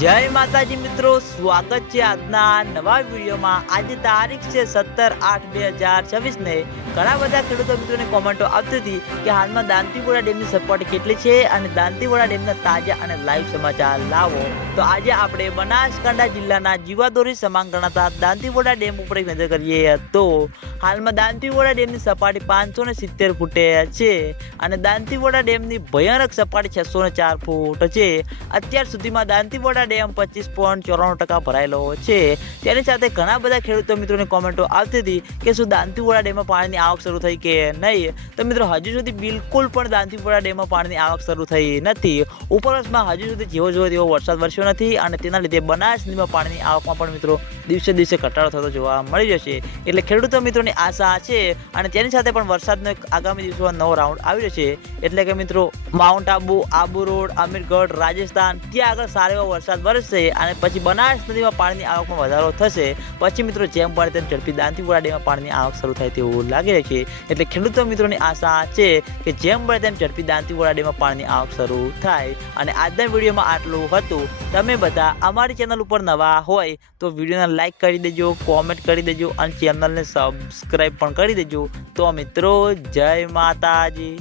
जय माताजी मित्रों, स्वागत है આજના નવા વિડીયોમાં। આજે તારીખ છે 17/8/2026 ને ઘણા બધા ખેડૂતો મિત્રોને કોમેન્ટો આવતી હતી કે હાલમાં દાંતીવાડા ડેમની સપાટી કેટલી છે અને દાંતીવાડા ડેમના તાજા અને લાઈવ સમાચાર લાવો। તો આજે આપણે બનાસકાંઠા જિલ્લાના જીવાદોરી સમાન ગણાતા દાંતીવાડા ડેમ ઉપર એક નજર કરીએ તો હાલમાં દાંતીવાડા ડેમની સપાટી 570 ફૂટે છે અને દાંતીવાડા ડેમની ભયાનક સપાટી 604 ફૂટ છે। અત્યાર સુધીમાં દાંતીવાડા ડેમ 25.94% ભરાયેલો છે। તેની સાથે ઘણા બધા ખેડૂતો મિત્રોની કોમેન્ટો આવતી હતી કે શું દાંતીવાડા ડેમમાં પાણીની આવક શરૂ થઈ કે નહીં। તો મિત્રો હજુ સુધી બિલકુલ પણ દાંતીવાડા ડેમમાં પાણીની આવક શરૂ થઈ નથી। ઉપરવાસમાં હજુ સુધી જેવો જોવો તેવો વરસાદ વરસ્યો નથી અને તેના લીધે બનાસ નદીમાં પાણીની આવકમાં પણ મિત્રો દિવસે દિવસે ઘટાડો થતો જોવા મળી જશે। એટલે ખેડૂતો મિત્રોની આશા છે અને તેની સાથે પણ વરસાદનો એક આગામી દિવસોમાં નવો રાઉન્ડ આવી રહ્યો છે। એટલે કે મિત્રો માઉન્ટ આબુ, આબુ રોડ, અમીરગઢ, રાજસ્થાન ત્યાં આગળ સારો એવો વરસાદ વરસશે અને પછી બનાસ નદીમાં પાણીની આવકમાં વધારો થશે। પછી મિત્રો જેમ બને તેમ ઝડપી દાંતીવાડા ડેમમાં પાણીની આવક શરૂ થાય તેવું લાગી રહ્યું છે। એટલે ખેડૂતો મિત્રોની આશા છે કે જેમ બને તેમ ઝડપી દાંતીવાડા ડેમમાં પાણીની આવક શરૂ થાય। અને આજના વિડીયોમાં આટલું હતું। તમે બધા અમારી ચેનલ ઉપર નવા હોય તો વિડીયોને લાઈક કરી દેજો, કોમેન્ટ કરી દેજો અને ચેનલને સબસ્ક્રાઈબ પણ કરી દેજો। તો મિત્રો જય માતાજી।